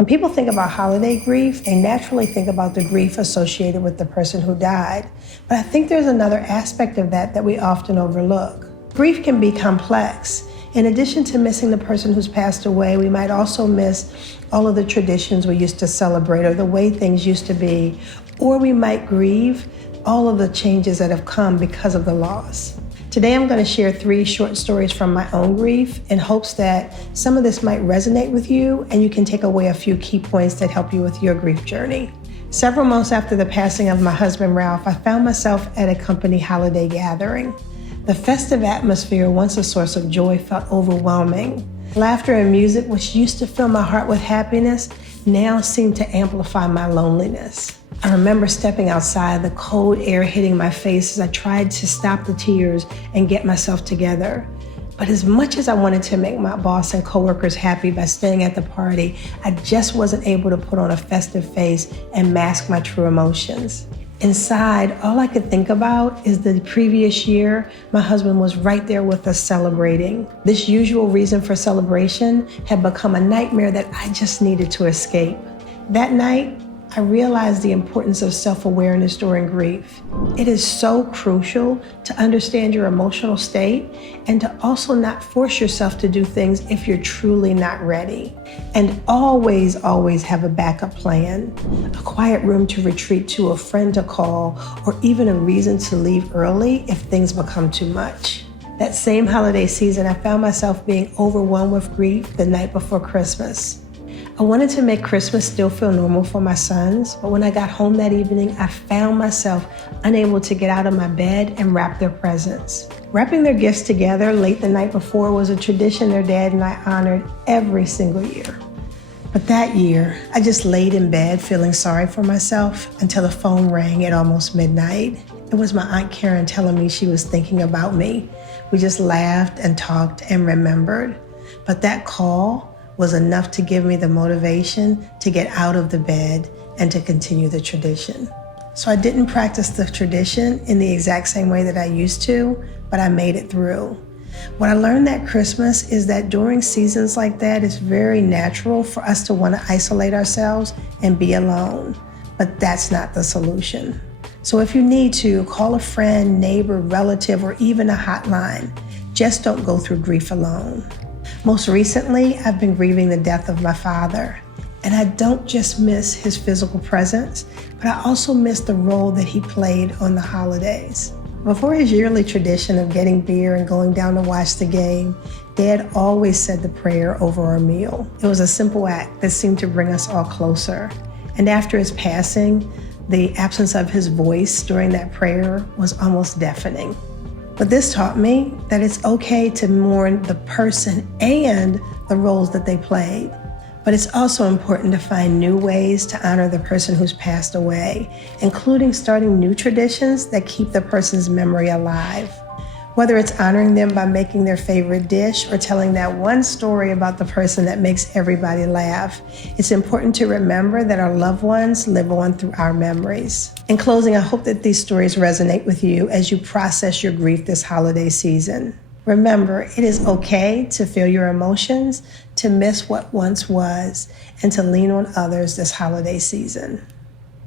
When people think about holiday grief, they naturally think about the grief associated with the person who died. But I think there's another aspect of that we often overlook. Grief can be complex. In addition to missing the person who's passed away, we might also miss all of the traditions we used to celebrate or the way things used to be, or we might grieve all of the changes that have come because of the loss. Today, I'm going to share 3 short stories from my own grief in hopes that some of this might resonate with you and you can take away a few key points that help you with your grief journey. Several months after the passing of my husband, Ralph, I found myself at a company holiday gathering. The festive atmosphere, once a source of joy, felt overwhelming. Laughter and music, which used to fill my heart with happiness, now seemed to amplify my loneliness. I remember stepping outside, the cold air hitting my face as I tried to stop the tears and get myself together. But as much as I wanted to make my boss and coworkers happy by staying at the party, I just wasn't able to put on a festive face and mask my true emotions. Inside, all I could think about is the previous year, my husband was right there with us celebrating. This usual reason for celebration had become a nightmare that I just needed to escape. That night, I realized the importance of self-awareness during grief. It is so crucial to understand your emotional state and to also not force yourself to do things if you're truly not ready. And always have a backup plan, a quiet room to retreat to, a friend to call, or even a reason to leave early if things become too much. That same holiday season, I found myself being overwhelmed with grief the night before Christmas. I wanted to make Christmas still feel normal for my sons, but when I got home that evening, I found myself unable to get out of my bed and wrap their presents. Wrapping their gifts together late the night before was a tradition their dad and I honored every single year. But that year, I just laid in bed feeling sorry for myself until the phone rang at almost midnight. It was my Aunt Karen telling me she was thinking about me. We just laughed and talked and remembered. But that call was enough to give me the motivation to get out of the bed and to continue the tradition. So I didn't practice the tradition in the exact same way that I used to, but I made it through. What I learned that Christmas is that during seasons like that, it's very natural for us to want to isolate ourselves and be alone, but that's not the solution. So if you need to, call a friend, neighbor, relative, or even a hotline. Just don't go through grief alone. Most recently, I've been grieving the death of my father, and I don't just miss his physical presence, but I also miss the role that he played on the holidays. Before his yearly tradition of getting beer and going down to watch the game, Dad always said the prayer over our meal. It was a simple act that seemed to bring us all closer. And after his passing, the absence of his voice during that prayer was almost deafening. But this taught me that it's okay to mourn the person and the roles that they played. But it's also important to find new ways to honor the person who's passed away, including starting new traditions that keep the person's memory alive. Whether it's honoring them by making their favorite dish or telling that one story about the person that makes everybody laugh, it's important to remember that our loved ones live on through our memories. In closing, I hope that these stories resonate with you as you process your grief this holiday season. Remember, it is okay to feel your emotions, to miss what once was, and to lean on others this holiday season.